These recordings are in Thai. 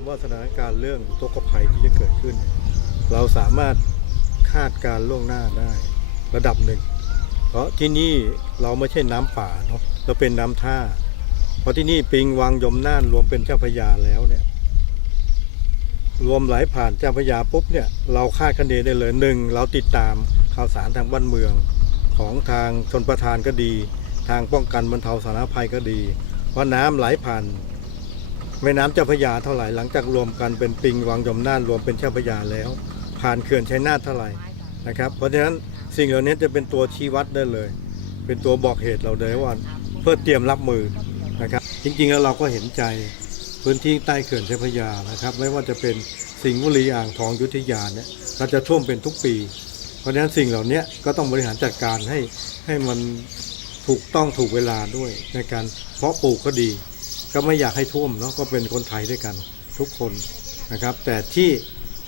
ามว่าสถานการณ์เรื่องอุทกภัยที่จะเกิดขึ้น เราสามารถคาดการล่วงหน้าได้ระดับหนึ่งเพราะที่นี่เราไม่ใช่น้ำป่าเนาะเราเป็นน้ำท่าเพราะที่นี่ปิงวังยมน่านรวมเป็นเจ้าพระยาแล้วเนี่ยรวมไหลผ่านเจ้าพระยาปุ๊บเนี่ยเราคาดคะเนได้เลยหนึ่งเราติดตามข่าวสารทางบ้านเมืองของทางชลประทานก็ดีทางป้องกันบรรเทาสาธารณภัยก็ดีว่าน้ำไหลผ่านแม่น้ำเจ้าพระยาเท่าไหร่หลังจากรวมกันเป็นปิงวังยมน่านรวมเป็นเจ้าพระยาแล้วผ่านเขื่อนชัยนาทเท่าไหร่นะครับเพราะฉะนั้นสิ่งเหล่านี้จะเป็นตัวชี้วัดได้เลยเป็นตัวบอกเหตุเราเลยว่าเพื่อเตรียมรับมือนะครับจริงๆแล้วเราก็เห็นใจพื้นที่ใต้เขื่อนเจ้าพระยานะครับไม่ว่าจะเป็นสิงห์บุรีอ่างทองอยุธยาเนี่ยเราจะท่วมเป็นทุกปีเพราะฉะนั้นสิ่งเหล่านี้ก็ต้องบริหารจัดการให้มันถูกต้องถูกเวลาด้วยในการเพาะปลูกก็ดีก็ไม่อยากให้ท่วมเนาะก็เป็นคนไทยด้วยกันทุกคนนะครับแต่ที่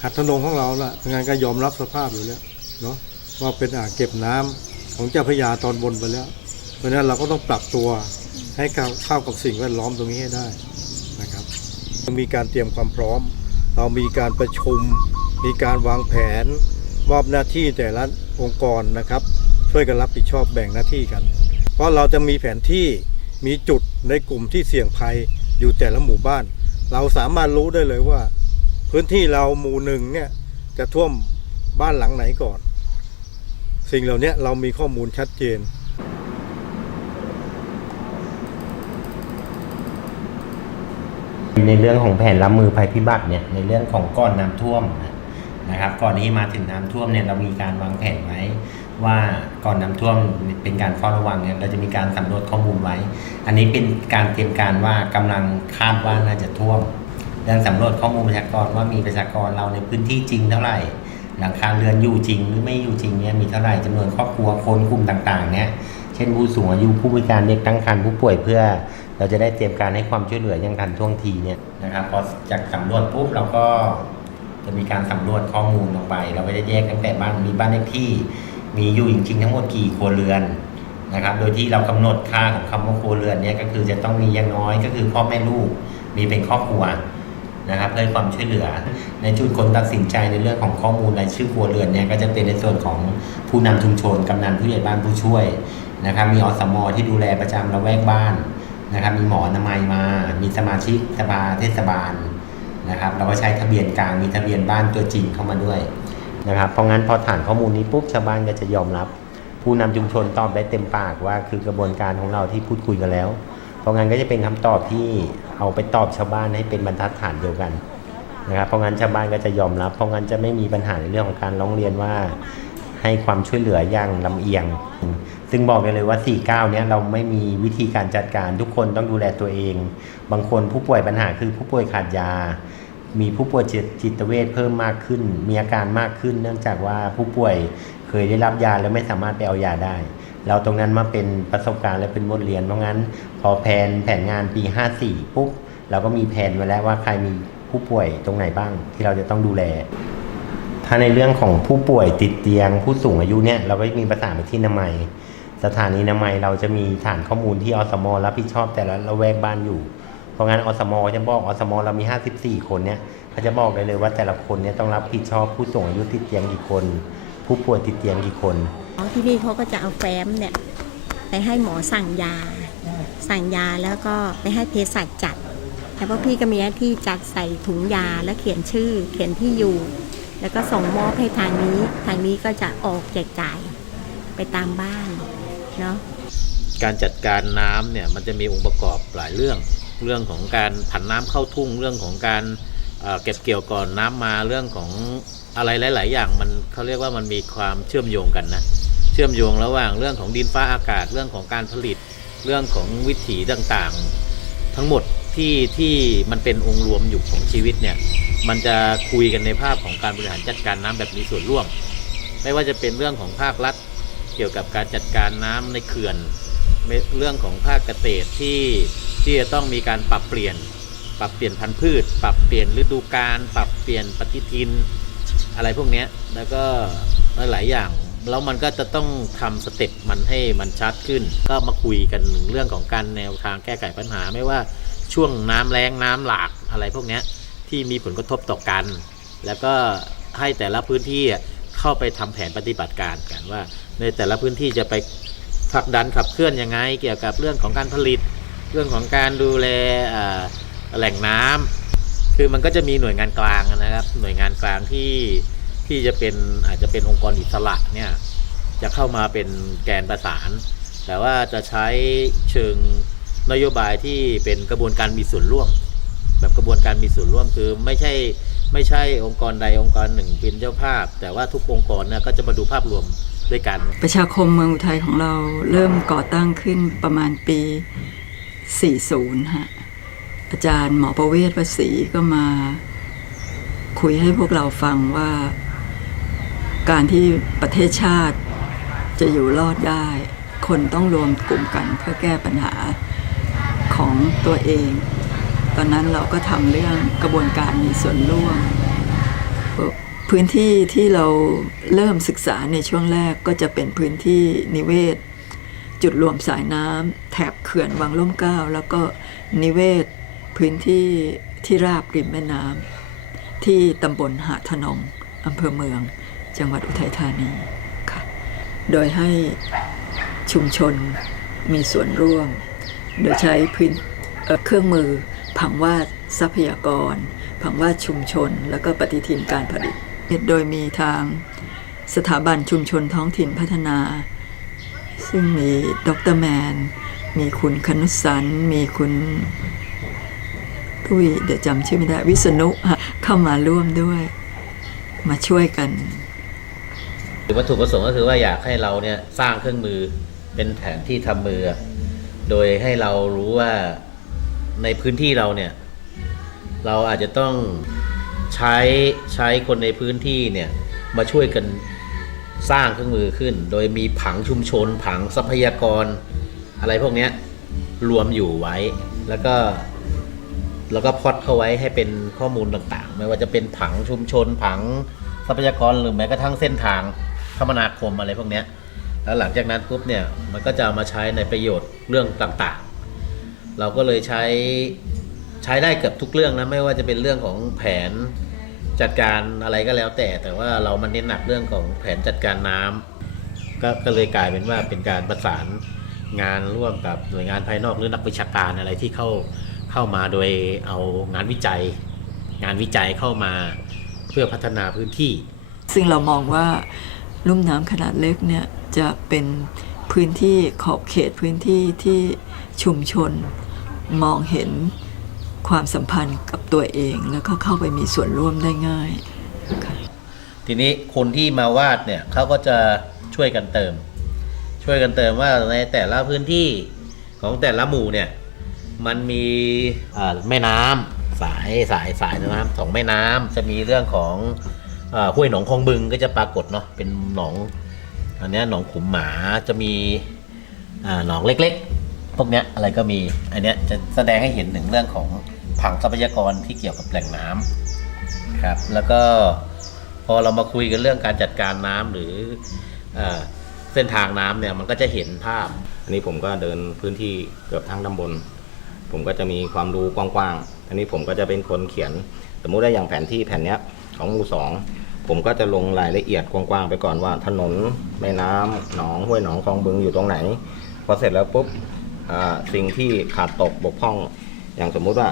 หัตถนนของเราล่ะงานก็ยอมรับสภาพอยู่แล้วเนาะว่าเป็นอ่างเก็บน้ำของเจ้าพระยาตอนบนไปแล้วเพราะฉะนั้นเราก็ต้องปรับตัวให้เข้ากับสิ่งแวดล้อมตรงนี้ให้ได้นะครับมีการเตรียมความพร้อมเรามีการประชุมมีการวางแผนมอบหน้าที่แต่ละองค์กรนะครับช่วยกันรับผิดชอบแบ่งหน้าที่กันเพราะเราจะมีแผนที่มีจุดในกลุ่มที่เสี่ยงภัยอยู่แต่ละหมู่บ้านเราสามารถรู้ได้เลยว่าพื้นที่เราหมู่หนึ่งเนี่ยจะท่วมบ้านหลังไหนก่อนสิ่งเหล่านี้เรามีข้อมูลชัดเจนในเรื่องของแผนรับมือภัยพิบัติเนี่ยในเรื่องของก่อนน้ำท่วมนะครับก่อนที่มาถึงน้ำท่วมเนี่ยเรามีการวางแผนไว้ว่าก่อนน้ำท่วมเป็นการเฝ้าระวังเนี่ยเราจะมีการสำรวจข้อมูลไว้อันนี้เป็นการเตรียมการว่ากำลังคาดว่าน่าจะท่วมเรื่องสำรวจข้อมูลประชากรว่ามีประชากรเราในพื้นที่จริงเท่าไหร่หลังคาเรือนอยู่จริงหรือไม่อยู่จริงเนี่ยมีเท่าไหร่จำนวนครอบครัวคนกลุ่มต่างๆเนี่ยเช่นผู้สูงอายุผู้พิการเด็กตั้งครรภ์ผู้ป่วยเพื่อเราจะได้เตรียมการให้ความช่วยเหลืออย่างทันท่วงทีเนี่ยนะครับพอจากสำรวจปุ๊บเราก็จะมีการสำรวจข้อมูลลงไปเราก็จะแยกตั้งแต่บ้านมีบ้านเลขที่มีอยู่จริงๆทั้งหมดกี่ครัวเรือนนะครับโดยที่เรากำหนดค่าของคำว่าครัวเรือนเนี่ยก็คือจะต้องมีอย่างน้อยก็คือพ่อแม่ลูกมีเป็นครอบครัวนะครับเพื่อความช่วยเหลือในจุดคนตัดสินใจในเรื่องของข้อมูลรายชื่อครัวเรือนเนี่ยก็จะเป็นในส่วนของผู้นำชุมชนกำนันผู้ใหญ่บ้านผู้ช่วยนะครับมีอสม.ที่ดูแลประจำละแวกบ้านนะครับมีหมออนามัยมามีสมาชิกสภาเทศบาลนะครับเราก็ใช้ทะเบียนกลางมีทะเบียนบ้านตัวจริงเข้ามาด้วยนะครับเพราะงั้นพอฐานข้อมูลนี้ปุ๊บชาวบ้านก็จะยอมรับผู้นำชุมชนตอบได้เต็มปากว่าคือกระบวนการของเราที่พูดคุยกันแล้วเพราะงั้นก็จะเป็นคำตอบที่เอาไปตอบชาวบ้านให้เป็นบรรทัดฐานเดียวกันนะครับเพราะงั้นชาวบ้านก็จะยอมรับเพราะงั้นจะไม่มีปัญหาในเรื่องของการร้องเรียนว่าให้ความช่วยเหลืออย่างลำเอียงซึ่งบอกเลยว่า49เนี้ยเราไม่มีวิธีการจัดการทุกคนต้องดูแลตัวเองบางคนผู้ป่วยปัญหาคือผู้ป่วยขาดยามีผู้ป่วยจิตเวชเพิ่มมากขึ้นมีอาการมากขึ้นเนื่องจากว่าผู้ป่วยเคยได้รับยาแล้วไม่สามารถไปเอายาได้เราตรงนั้นมาเป็นประสบการณ์และเป็นบทเรียนเพราะงั้นพอแผนงานปี54ปุ๊บเราก็มีแผนไว้แล้วว่าใครมีผู้ป่วยตรงไหนบ้างที่เราจะต้องดูแลถ้าในเรื่องของผู้ป่วยติดเตียงผู้สูงอายุเนี่ยเราก็มีประสานไปที่นามัยสถานีนามัยเราจะมีฐานข้อมูลที่อสม.รับผิดชอบแต่ละละแวกบ้านอยู่เพราะงั้นอสม.จะบอกอสม.เรามี54คนเนี่ยเขาจะบอกได้เลยว่าแต่ละคนเนี่ยต้องรับผิดชอบผู้สูงอายุติดเตียงกี่คนผู้ป่วยติดเตียงกี่คนที่นี่เขาก็จะเอาแฟ้มเนี่ยไปให้หมอสั่งยาแล้วก็ไปให้เภสัชจัดแต่พวกพี่ก็มีหน้าที่จัดใส่ถุงยาแล้วเขียนชื่อเขียนที่อยู่แล้วก็ส่งมอบให้ทางนี้ก็จะออกแจกจ่ายไปตามบ้านเนาะการจัดการน้ำเนี่ยมันจะมีองค์ประกอบหลายเรื่องของการผันน้ำเข้าทุ่งเรื่องของการเก็บเกี่ยวก่อนน้ำมาเรื่องของอะไรหลายๆอย่างมันเขาเรียกว่ามันมีความเชื่อมโยงกันนะเชื่อมโยงระหว่างเรื่องของดินฟ้าอากาศเรื่องของการผลิตเรื่องของวิถีต่างๆทั้งหมดที่มันเป็นองค์รวมอยู่ของชีวิตเนี่ยมันจะคุยกันในภาพของการบริหารจัดการน้ำแบบมีส่วนร่วมไม่ว่าจะเป็นเรื่องของภาครัฐเกี่ยวกับการจัดการน้ำในเขื่อนเรื่องของภาคเกษตรที่จะต้องมีการปรับเปลี่ยนพันธุ์พืชปรับเปลี่ยนฤดูกาลปรับเปลี่ยนปฏิทินอะไรพวกนี้แล้วก็หลายอย่างแล้วมันก็จะต้องทำสเต็ปมันให้มันชัดขึ้นก็มาคุยกันถึงเรื่องของการแนวทางแก้ไขปัญหาไม่ว่าช่วงน้ำแล้งน้ำหลากอะไรพวกนี้ท ที่มีผลกระทบต่อกัน แล้วก็ให้แต่ละพื้นที่เข้าไปทำแผนปฏิบัติการกันว่าในแต่ละพื้นที่จะไปผลักดันขับเคลื่อนยังไงเกี่ยวกับเรื่องของการผลิตเรื่องของการดูแลแหล่งน้ำคือมันก็จะมีหน่วยงานกลางนะครับหน่วยงานกลางที่จะเป็นอาจจะเป็นองค์กรอิสระเนี่ยจะเข้ามาเป็นแกนประสานแต่ว่าจะใช้เชิงนโยบายที่เป็นกระบวนการมีส่วนร่วมแบบกระบวนการมีส่วนร่วมคือไม่ใช่องค์กรใดองค์กรหนึ่งเป็นเจ้าภาพแต่ว่าทุกองค์กรเนี่ยก็จะมาดูภาพรวมด้วยกันประชาคมเมืองอุทัยของเราเริ่มก่อตั้งขึ้นประมาณปี 40 ฮะอาจารย์หมอประเวศประศรีก็มาคุยให้พวกเราฟังว่าการที่ประเทศชาติจะอยู่รอดได้คนต้องรวมกลุ่มกันเพื่อแก้ปัญหาของตัวเองตอนนั้นเราก็ทำเรื่องกระบวนการมีส่วนร่วมพื้นที่ที่เราเริ่มศึกษาในช่วงแรกก็จะเป็นพื้นที่นิเวศจุดรวมสายน้ำแถบเขื่อนวังร่มเกล้าแล้วก็นิเวศพื้นที่ที่ราบริมแม่น้ำที่ตำบลหาดทนงอำเภอเมืองจังหวัดอุทัยธานีค่ะโดยให้ชุมชนมีส่วนร่วมโดยใช้เครื่องมือผังวาดทรัพยากรผังวาดชุมชนแล้วก็ปฏิทินการผลิตโดยมีทางสถาบันชุมชนท้องถิ่นพัฒนาซึ่งมีดร.แมนมีคุณคนุสันมีคุณตุ้ยเดี๋ยวจำชื่อไม่ได้วิษณุเข้ามาร่วมด้วยมาช่วยกันวัตถุประสงค์ก็คือว่าอยากให้เราเนี่ยสร้างเครื่องมือเป็นแผนที่ทำมือโดยให้เรารู้ว่าในพื้นที่เราเนี่ยเราอาจจะต้องใช้คนในพื้นที่เนี่ยมาช่วยกันสร้างเครื่องมือขึ้นโดยมีผังชุมชนผังทรัพยากรอะไรพวกนี้รวมอยู่ไว้แล้วก็พล็อตเข้าไว้ให้เป็นข้อมูลต่างๆไม่ว่าจะเป็นผังชุมชนผังทรัพยากรหรือแม้กระทั่งเส้นทางคมนาคมอะไรพวกนี้แล้วหลังจากนั้นปุ๊บเนี่ยมันก็จะเอามาใช้ในประโยชน์เรื่องต่างๆเราก็เลยใช้ได้เกือบทุกเรื่องนะไม่ว่าจะเป็นเรื่องของแผนจัดการอะไรก็แล้วแต่ว่าเรามันเน้นหนักเรื่องของแผนจัดการน้ำก็เลยกลายเป็นว่าเป็นการประสานงานร่วมกับหน่วยงานภายนอกหรือนักวิชาการอะไรที่เข้ามาโดยเอางานวิจัยเข้ามาเพื่อพัฒนาพื้นที่ซึ่งเรามองว่าลุ่มน้ำขนาดเล็กเนี่ยจะเป็นพื้นที่ขอบเขตพื้นที่ที่ชุมชนมองเห็นความสัมพันธ์กับตัวเองแล้วก็เข้าไปมีส่วนร่วมได้ง่ายทีนี้คนที่มาวาดเนี่ยเขาก็จะช่วยกันเติมว่าในแต่ละพื้นที่ของแต่ละหมู่เนี่ยมันมีแม่น้ำสายน้ำของแม่น้ำจะมีเรื่องของห้วยหนองคลองบึงก็จะปรากฏเนาะเป็นหนองอันนี้หนองขุมหมาจะมีหนองเล็กๆพวกเนี้ยอะไรก็มีอันเนี้ยจะแสดงให้เห็นถึงเรื่องของผังทรัพยากรที่เกี่ยวกับแหล่งน้ำครับแล้วก็พอเรามาคุยกันเรื่องการจัดการน้ำหรือเส้นทางน้ำเนี่ยมันก็จะเห็นภาพอันนี้ผมก็เดินพื้นที่เกือบทั้งตำบลผมก็จะมีความรู้กว้างๆอันนี้ผมก็จะเป็นคนเขียนสมมุติว่าอย่างแผนที่แผ่นนี้ของหมู่ 2ผมก็จะลงรายละเอียดกว้างๆไปก่อนว่าถนนแม่น้ำหนองห้วยหนองคลองบึงอยู่ตรงไหนพอเสร็จแล้วปุ๊บสิ่งที่ขาดตกบกพร่องอย่างสมมุติว่า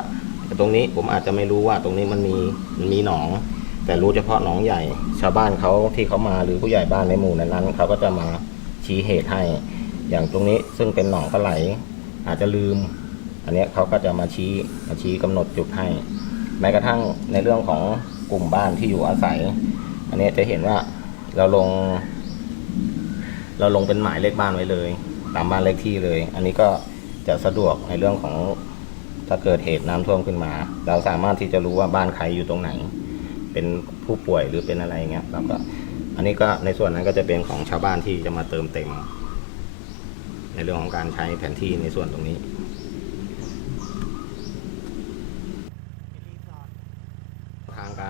ตรงนี้ผมอาจจะไม่รู้ว่าตรงนี้มันมีหนองแต่รู้เฉพาะหนองใหญ่ชาวบ้านเขาที่เขามาหรือผู้ใหญ่บ้านในหมู่นั้นเขาก็จะมาชี้เหตุให้อย่างตรงนี้ซึ่งเป็นหนองปลาไหลอาจจะลืมอันนี้เขาก็จะมาชี้กำหนดจุดให้แม้กระทั่งในเรื่องของกลุ่มบ้านที่อยู่อาศัยอันนี้จะเห็นว่าเราลงเป็นหมายเลขบ้านไว้เลยตามบ้านเลขที่เลยอันนี้ก็จะสะดวกในเรื่องของถ้าเกิดเหตุน้ำท่วมขึ้นมาเราสามารถที่จะรู้ว่าบ้านใครอยู่ตรงไหนเป็นผู้ป่วยหรือเป็นอะไรเงี้ยแล้วก็อันนี้ก็ในส่วนนั้นก็จะเป็นของชาวบ้านที่จะมาเติมเต็มในเรื่องของการใช้แผนที่ในส่วนตรงนี้ทางก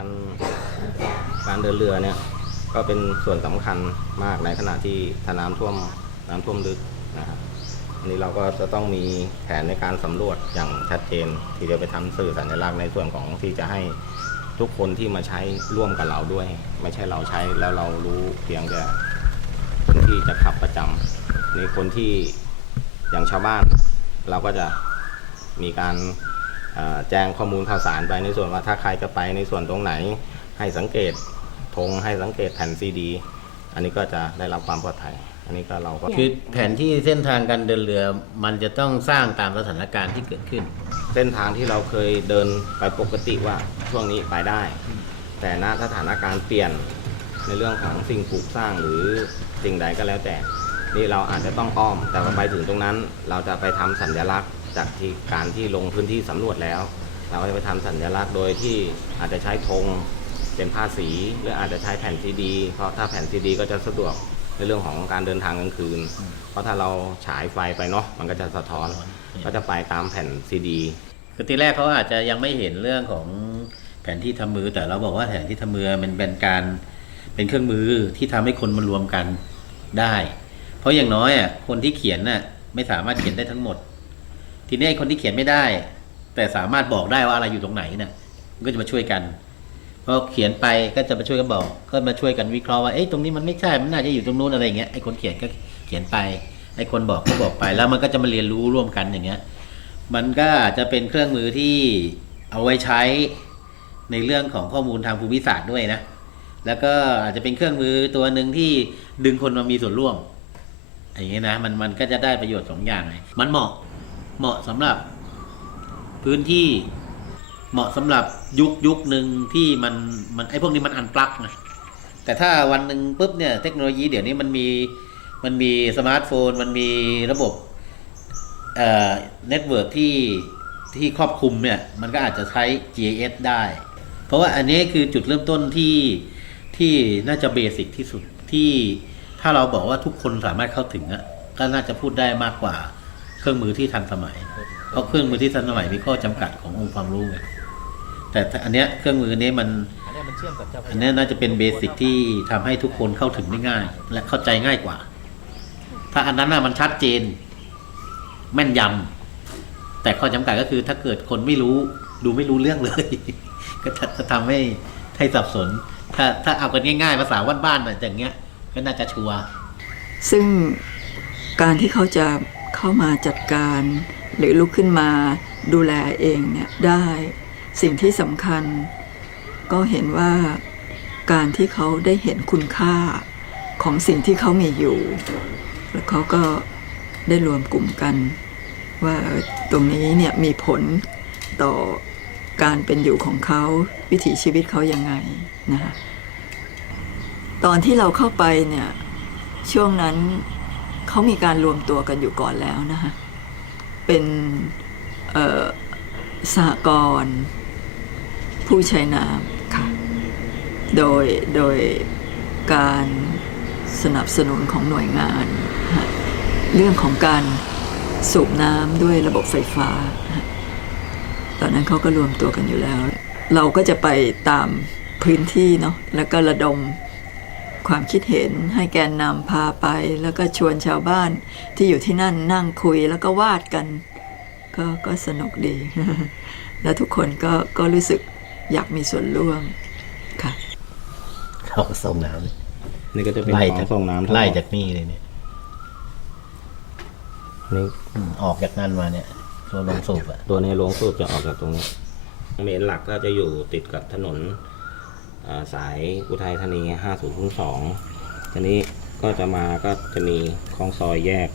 ารเดินเรือเนี่ยก็เป็นส่วนสำคัญมากในขณะที่ถ้าน้ำท่วมลึกนะครับอันนี้เราก็จะต้องมีแผนในการสำรวจอย่างชัดเจนที่จะไปทำสื่อสัญลักษณ์ในส่วนของที่จะให้ ทุกคนที่มาใช้ร่วมกับเราด้วย ไม่ใช่เราใช้แล้วเรารู้เพียงแต่คนที่จะขับประจำในคนที่อย่างชาวบ้านเราก็จะมีการแจ้งข้อมูลข่าวสารไปในส่วนว่าถ้าใครจะไปในส่วนตรงไหนให้สังเกตธงให้สังเกตแผ่นซีดีอันนี้ก็จะได้รับความปลอดภัยอันนี้ก็เราก็ คือแผนที่เส้นทางการเดินเรือมันจะต้องสร้างตามสถานการณ์ที่เกิดขึ้น เส้นทางที่เราเคยเดินไปปกติว่าช่วงนี้ไปได้ แต่ณสถานการณ์เปลี่ยนในเรื่องของสิ่งปลูกสร้างหรือสิ่งใดก็แล้วแต่นี่เราอาจจะต้องอ้อมแต่พอไปถึงตรงนั้นเราจะไปทำสัญลักษณ์จากที่การที่ลงพื้นที่สำรวจแล้ว เราก็จะไปทำสัญลักษณ์โดยที่อาจจะใช้ธงเป็นผ้าสีหรืออาจจะใช้แผ่นซีดีเพราะถ้าแผ่นซีดีก็จะสะดวกในเรื่องของการเดินทางกลางคืนเพราะถ้าเราฉายไฟไปเนาะมันก็จะสะท้อนก็จะไปตามแผ่นซีดี คือทีแรกเขาอาจจะยังไม่เห็นเรื่องของแผนที่ทำมือแต่เราบอกว่าแผนที่ทำมือมันเป็นเครื่องมือที่ทำให้คนมารวมกันได้ เพราะอย่างน้อยอ่ะคนที่เขียนน่ะไม่สามารถเขียนได้ทั้งหมด ทีนี้คนที่เขียนไม่ได้ แต่สามารถบอกได้ว่าอะไรอยู่ตรงไหนน่ะมันก็จะมาช่วยกันพอเขียนไปก็จะมาช่วยกันบอกก็มาช่วยกันวิเคราะห์ว่าตรงนี้มันไม่ใช่มันน่าจะอยู่ตรงนู้นอะไรเงี้ยไอ้คนเขียนก็เขียนไปไอ้คนบอกก็บอกไปแล้วมันก็จะมาเรียนรู้ร่วมกันอย่างเงี้ยมันก็อาจจะเป็นเครื่องมือที่เอาไว้ใช้ในเรื่องของข้อมูลทางภูมิศาสตร์ด้วยนะแล้วก็อาจจะเป็นเครื่องมือตัวหนึ่งที่ดึงคนมามีส่วนร่วมอย่างเงี้ยนะมันก็จะได้ประโยชน์2อย่างเลยมันเหมาะสำหรับพื้นที่เหมาะสำหรับยุคหนึ่งที่มันไอ้พวกนี้มันอันปลั๊กนะแต่ถ้าวันหนึ่งปุ๊บเนี่ยเทคโนโลยีเดี๋ยวนี้มันมีสมาร์ทโฟนมันมีระบบเน็ตเวิร์กที่ครอบคลุมเนี่ยมันก็อาจจะใช้ GIS ได้ เพราะว่าอันนี้คือจุดเริ่มต้นที่น่าจะเบสิกที่สุดที่ถ้าเราบอกว่าทุกคนสามารถเข้าถึงอ่ะก็น่าจะพูดได้มากกว่าเครื่องมือที่ทันสมัยเพราะเครื่องมือที่ทันสมัยมีข้อจำกัดขององค์ความรู้ไงแต่อันเนี้ยเครื่องมือนี้อันนี้น่าจะเป็นเบสิกที่ทำให้ทุกคนเข้าถึงได้ง่ายและเข้าใจง่ายกว่าถ้าอันนั้นน่ะมันชัดเจนแม่นยำแต่ข้อจำกัดก็คือถ้าเกิดคนไม่รู้ดูไม่รู้เรื่องเลย ก็จะทำให้สับสนถ้าเอากันง่ายๆภาษาบ้านๆอย่างเงี้ยก็น่าจะชัวร์ ซึ่งการที่เขาจะเข้ามาจัดการหรือลุกขึ้นมาดูแลเองเนี่ยได้สิ่งที่สำคัญก็เห็นว่าการที่เขาได้เห็นคุณค่าของสิ่งที่เขามีอยู่แล้วเขาก็ได้รวมกลุ่มกันว่าตรงนี้เนี่ยมีผลต่อการเป็นอยู่ของเขาวิถีชีวิตเขายังไงนะคะตอนที่เราเข้าไปเนี่ยช่วงนั้นเขามีการรวมตัวกันอยู่ก่อนแล้วนะคะเป็นสหกรณ์ผู้ใช้น้ำค่ะโดยการสนับสนุนของหน่วยงานเรื่องของการสูบน้ำด้วยระบบไฟฟ้าตอนนั้นเขาก็รวมตัวกันอยู่แล้วเราก็จะไปตามพื้นที่เนาะแล้วก็ระดมความคิดเห็นให้แกนนำพาไปแล้วก็ชวนชาวบ้านที่อยู่ที่นั่นนั่งคุยแล้วก็วาดกันก็สนุกดี แล้วทุกคนก็รู้สึกอยากมีส่วนร่วมค่ะ เขาส่งน้ นี่ก็จะเป็นของส่งน้ำ ำไล่จากนี่เลยเนี่ย นี่ ออกจากนั่นมาเนี่ยตัวลงสูบอะ ตัวในโรงสูบจะออกจากตรงนี้เมนหลักก็จะอยู่ติดกับถนนสายอุทัยธานี5002ทีนี้ก็จะมีคลองซอยแยก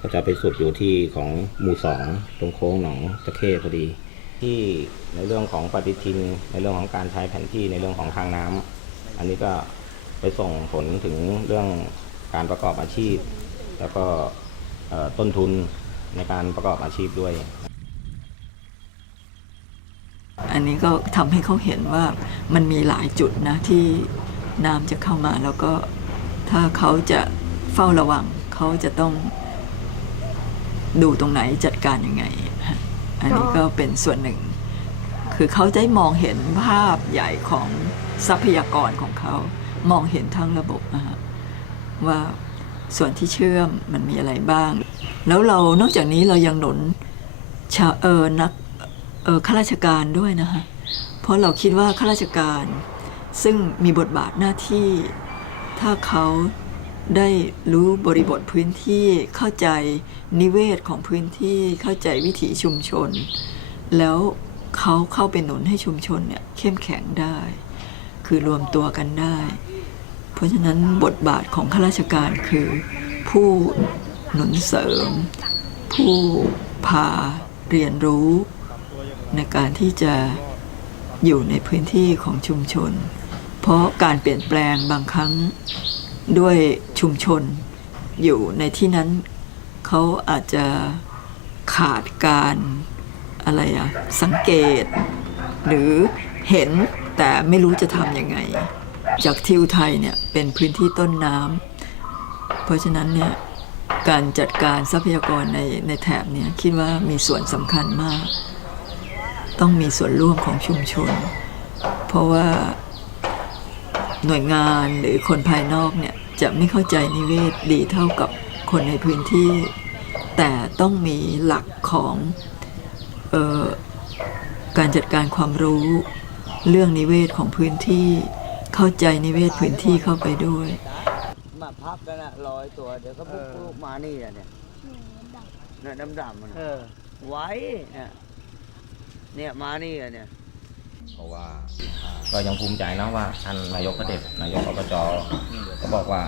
ก็จะไปสุดอยู่ที่ของหมู่2ตรงโค้งหนองตะเข้พอดีที่ในเรื่องของปฏิทินในเรื่องของการใช้แผนที่ในเรื่องของทางน้ำอันนี้ก็ไปส่งผลถึงเรื่องการประกอบอาชีพแล้วก็ต้นทุนในการประกอบอาชีพด้วยอันนี้ก็ทำให้เขาเห็นว่ามันมีหลายจุดนะที่น้ำจะเข้ามาแล้วก็ถ้าเขาจะเฝ้าระวังเขาจะต้องดูตรงไหนจัดการยังไงอันนี้ก็เป็นส่วนหนึ่งคือเขาได้มองเห็นภาพใหญ่ของทรัพยากรของเขามองเห็นทั้งระบบว่าส่วนที่เชื่อมมันมีอะไรบ้างแล้วเรานอกจากนี้เรายังหนุนนักข้าราชการด้วยนะคะ เพราะเราคิดว่าข้าราชการซึ่งมีบทบาทหน้าที่ถ้าเขาได้รู้บริบทพื้นที่เข้าใจนิเวศของพื้นที่เข้าใจวิถีชุมชนแล้วเขาเข้าไปหนุนให้ชุมชนเนี่ยเข้มแข็งได้คือรวมตัวกันได้ เพราะฉะนั้นบทบาทของข้าราชการคือผู้หนุนเสริมผู้พาเรียนรู้ในการที่จะอยู่ในพื้นที่ของชุมชนเพราะการเปลี่ยนแปลงบางครั้งด้วยชุมชนอยู่ในที่นั้นเขาอาจจะขาดการสังเกตหรือเห็นแต่ไม่รู้จะทำยังไงจากที่อุทัยเนี่ยเป็นพื้นที่ต้นน้ำเพราะฉะนั้นเนี่ยการจัดการทรัพยากรในแถบเนี่ยคิดว่ามีส่วนสำคัญมากต้องมีส่วนร่วมของชุมชนเพราะว่าหน่วยงานหรือคนภายนอกเนี่ยจะไม่เข้าใจนิเวศดีเท่ากับคนในพื้นที่แต่ต้องมีหลักของการจัดการความรู้เรื่องนิเวศของพื้นที่เข้าใจนิเวศพื้นที่เข้าไปด้วยมาพักกันนะ100 ตัวเดี๋ยวก็ปุ๊บมานี่เนี่ยดำๆมันไว้เนี่ยมานี่เนี่ย เพราะว่าก็ยังภูมิใจนะว่าท่านนายกเด็จนายกอบจก็บอกว่า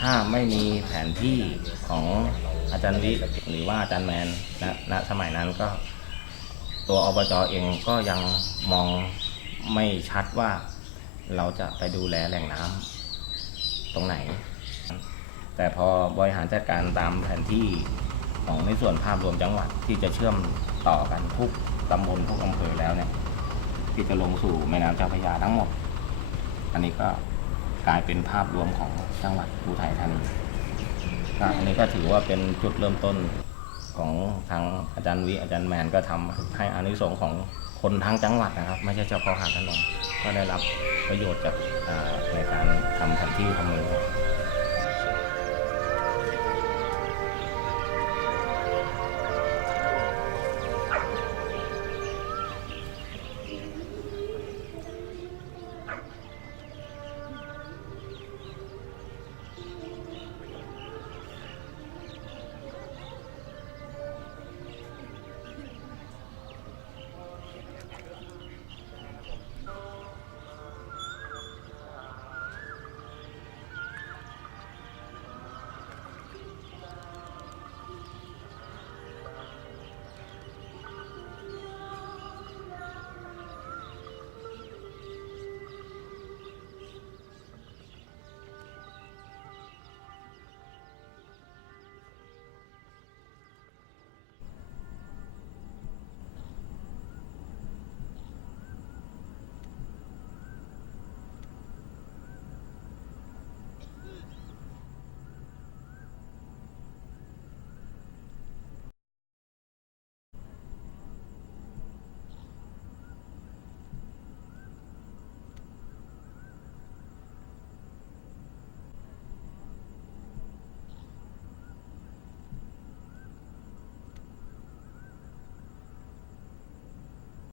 ถ้าไม่มีแผนที่ของอาจารย์วิหรือว่าอาจารย์แมนณสมัยนั้นก็ตัวอบจเองก็ยังมองไม่ชัดว่าเราจะไปดูแลแหล่งน้ำตรงไหนแต่พอบริหารจัดการตามแผนที่ของในส่วนภาพรวมจังหวัดที่จะเชื่อมต่อกันทุกตำบลทุกอำเภอแล้วเนี่ยที่จะลงสู่แม่น้ำเจ้าพระยาทั้งหมดอันนี้ก็กลายเป็นภาพรวมของจังหวัดอุทัยธานีอันนี้ก็ถือว่าเป็นจุดเริ่มต้นของทางอาจารย์วิอาจารย์แมนก็ทำให้อานิสงส์ของคนทั้งจังหวัดนะครับไม่ใช่เฉพาะหาดถนนก็ได้รับประโยชน์จากในการทำแผนที่ทำเมือง